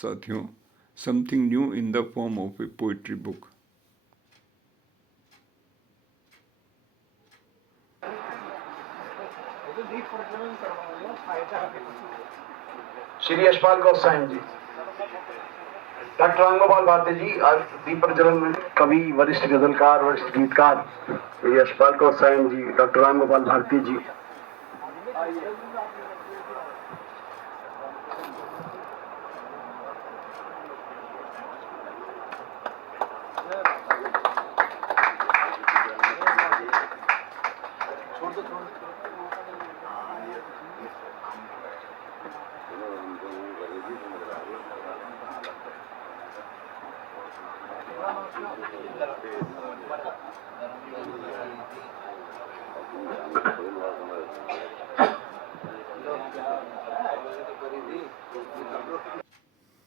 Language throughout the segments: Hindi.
साथियों, something new in the form of a poetry book. Shri Yashpal Goswami ji, doctor Ramgopal Bharti ji, आज दीप प्रज्वलन में कवि, वरिष्ठ गजलकार, वरिष्ठ गीतकार श्री यशपाल गोस्वामी जी, डॉक्टर रामगोपाल भारती जी।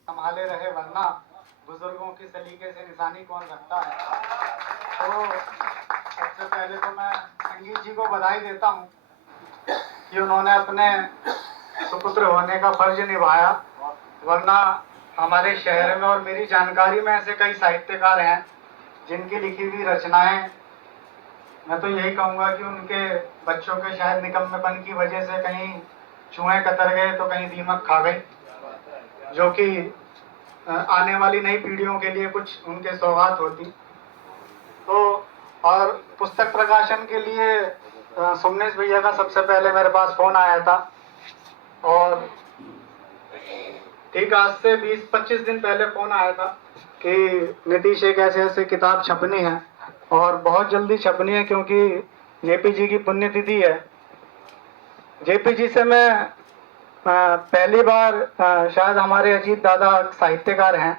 संभाले रहे वरना बुजुर्गों की सलीके से निशानी कौन रखता है। तो सबसे पहले तो मैं संगीत जी को बधाई देता हूँ कि उन्होंने अपने सुपुत्र होने का फर्ज निभाया, वरना हमारे शहर में और मेरी जानकारी में ऐसे कई साहित्यकार हैं जिनकी लिखी हुई रचनाएं, मैं तो यही कहूँगा कि उनके बच्चों के शायद निकम्मेपन की वजह से कहीं चूहे कतर गए तो कहीं दीमक खा गई, जो कि आने वाली नई पीढ़ियों के लिए कुछ उनके सौगात होती। तो और पुस्तक प्रकाशन के लिए सुमनेश भैया का सबसे पहले मेरे पास फ़ोन आया था, और ठीक आज से 20-25 दिन पहले फ़ोन आया था कि नीतीश एक ऐसे ऐसे किताब छपनी है और बहुत जल्दी छपनी है, क्योंकि जेपी जी की पुण्यतिथि है। जेपी जी से मैं पहली बार शायद हमारे अजीत दादा साहित्यकार हैं,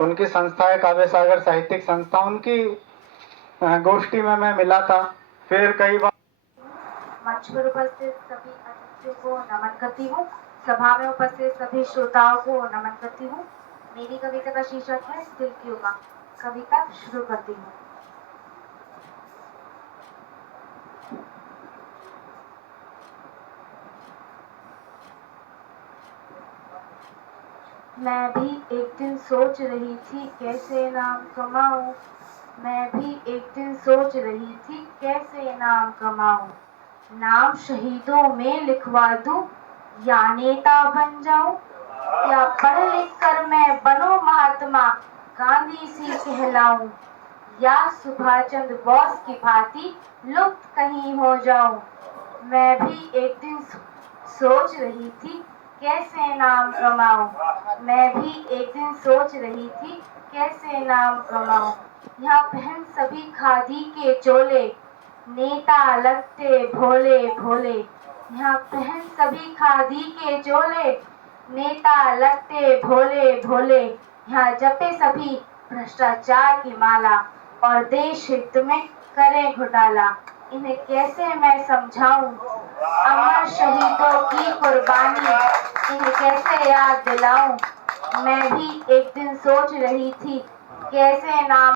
उनकी संस्था है काव्य सागर साहित्यिक संस्था, उनकी गोष्ठी में मैं मिला था। फिर कई बार मंच पर उपस्थित सभी अतिथियों को नमन करती हूँ, सभा में उपस्थित सभी श्रोताओं को नमन करती हूँ। मेरी कविता का शीर्षक है दिल की उमंग। कविता शुरू करती हूँ। मैं भी एक दिन सोच रही थी कैसे नाम कमाऊं, मैं भी एक दिन सोच रही थी कैसे नाम कमाऊं। नाम शहीदों में लिखवा दूं या नेता बन जाऊं, या पढ़ लिख कर मैं बनूं महात्मा गांधी सी कहलाऊं, या सुभाष चंद्र बोस की भांति लुप्त कहीं हो जाऊं। मैं भी एक दिन सोच रही थी कैसे नाम कमाऊं, मैं भी एक दिन सोच रही थी कैसे नाम कमाऊं। यहाँ पहन सभी खादी के चोले, नेता लगते भोले भोले। यहाँ पहन सभी खादी के चोले, नेता लगते भोले भोले। यहाँ जपे सभी भ्रष्टाचार की माला और देश हित में करें घोटाला। इन्हें कैसे मैं समझाऊं अमर शहीदों की कुर्बानी, इन्हें कैसे याद दिलाऊं। मैं भी एक दिन सोच रही थी कैसे नाम